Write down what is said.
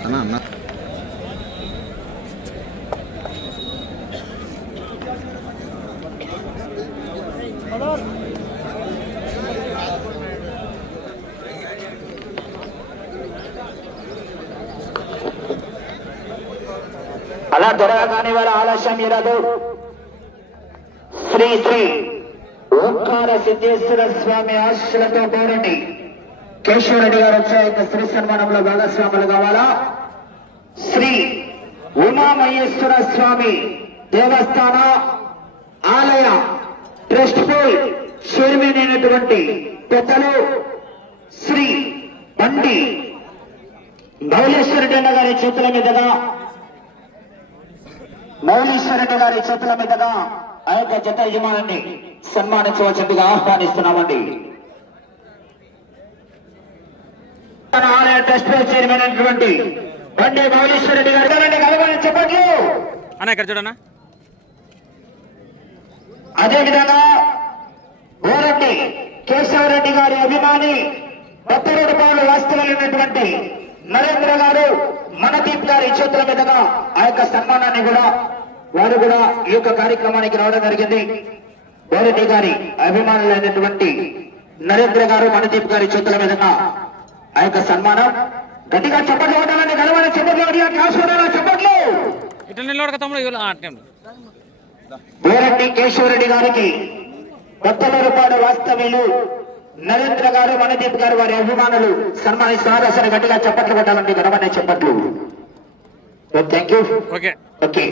అన్న అన్న. అలా దొరకగానే వాళ్ళ ఆలస్యం ఇరదు శ్రీ శ్రీ ఓంకార సిద్ధేశ్వర స్వామి ఆశలతో కోరండి కేశవరెడ్డి గారు వచ్చే స్త్రీ శ్రీ సన్మానంలో భాగస్వాములు కావాలా? శ్రీ ఉమామహేశ్వర స్వామి దేవస్థాన ఆలయ ట్రస్ట్ బోర్డ్ చైర్మన్ అయినటువంటి పెద్దలు శ్రీ బండి మౌలేశ్వర అన్న గారి చేతుల మీదుగా మౌలీశ్వరుడు గారి చేతుల మీదుగా ఆ యొక్క జత యజమానాన్ని సన్మానించవలసిందిగా ఆహ్వానిస్తున్నామండి తన ఆలయ ట్రస్ట్ బోర్డ్ చైర్మన్ అయినటువంటి బండి మౌలీశ్వరుడు గారు కలగని చెప్పట్లు. అన్న ఇక్కడ చూడన్నా. అదేవిధంగా ఓరెడ్డి కేశవరెడ్డి గారి అభిమాని కొత్తరోడ్డు పౌరులు వాస్తవులైనటువంటి నరేంద్ర గారు మనదీప్ గారి చేతుల మీదుగా ఆ యొక్క సన్మానాన్ని కూడా వారు కూడా ఈ యొక్క కార్యక్రమానికి రావడం జరిగింది. ఓరెడ్డి గారి అభిమానులైనటువంటి నరేంద్ర గారు మనదీప్ గారి చేతుల మీదుగా ఆ యొక్క సన్మానం గట్టిగా చెప్పట్లు కొట్టాలని గడవని చెప్పట్లు గట్టిగా కాసుకోవడాలి చెప్పట్లు? ఇట్లా నిలబడక తమ్ముడు ఇవ్వాలి అట్టే వేరెడ్డి కేశవరెడ్డి గారికి కొత్తలూరుపాడు వాస్తవ్యులు నరేంద్ర గారు మనదీప్ గారు వారి అభిమానులు సన్మానిస్తున్నారు అసలు గట్టిగా చప్పట్లు కొట్టాలండి గడవనే చప్పట్లు. Thank you. ఓకే. ఓకే.